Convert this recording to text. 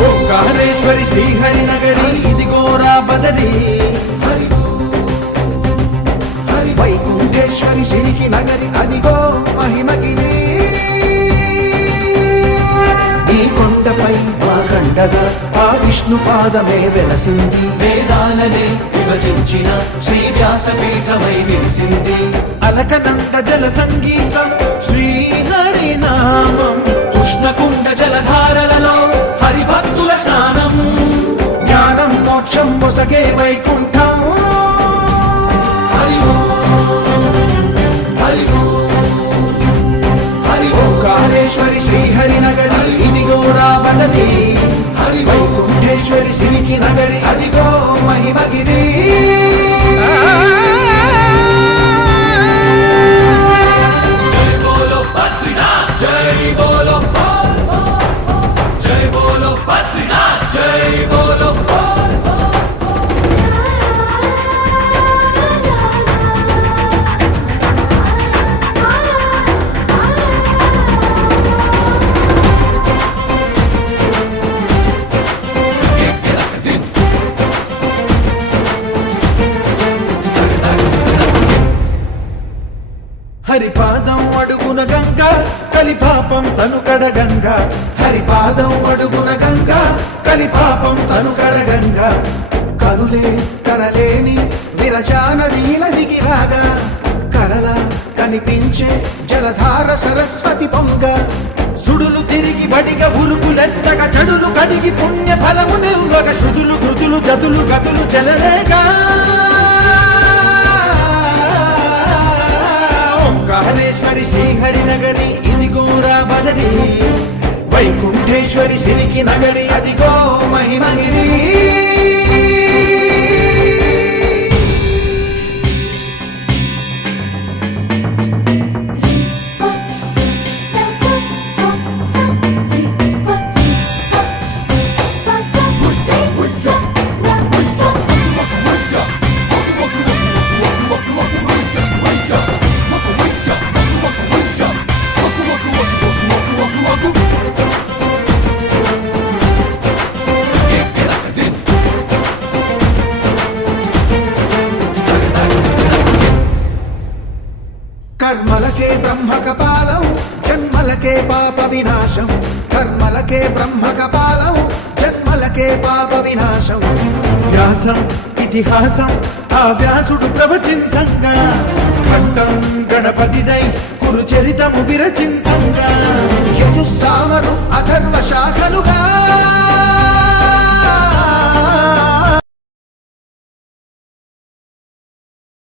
ఓంకారేశ్వరి శ్రీహరి నగరి ఇదిగోరా బదరి వైకుంఠేశ్వరి సిరికి నగరి అదిగో మహిమగిరి ఈ కొండపై మా కండగా ఆ విష్ణు పాదమే వెలసింది వేదాలనే విభజించిన శ్రీ వ్యాసపీఠమై విరిసింది అలకనంద జల సంగీతం శ్రీహరి నామం ఉష్ణకుండ జలధారలలో హరిభక్తుల స్నానం జ్ఞానం మోక్షం మొసగే వైకుంఠం హరి హరి హరి ఓంకారేశ్వరి శ్రీహరి నగరి ఇదిగో రాబడది హరి వైకుంఠేశ్వరి సిరికి నగరి అదిగో మహిమగిరి జై బోలో బద్రీనాథ్ జై బోలో జై బోలో బద్రీనాథ్ జై బోలో హరిపాదం అడుగున గంగా కలిపాపం తనుకడ గంగా హరిపాదం అడుగున గంగా కలిపాపం తనుకడ గంగా కనులే కనలేని విరచానది నదికి రాగా కలల కనిపించే జలధార సరస్వతి పొంగ సుడులు తిరిగి బడిగ ఉరుకులెత్తగా చెడులు కడిగి పుణ్య ఫలము నిల్వగ శృతులు కృతులు గతులు గతులు చెలరేగా ఓంకారేశ్వరి శ్రీహరి నగరి ఇదిగోరా బదరి వైకుంఠేశ్వరి సిరికి నగరి అదిగో మహిమగిరి కర్మలకే బ్రహ్మ కపాలం జన్మలకే పాప వినాశం కర్మలకే బ్రహ్మ కపాలం జన్మలకే పాప వినాశం వ్యాసం ఇతిహాసం ఆ వ్యాసుడు ప్రవచించంగా ఖండం గణపతిదై కురు చరితము విరచించంగా యజుస్సామరు అథర్వ శాఖలుగా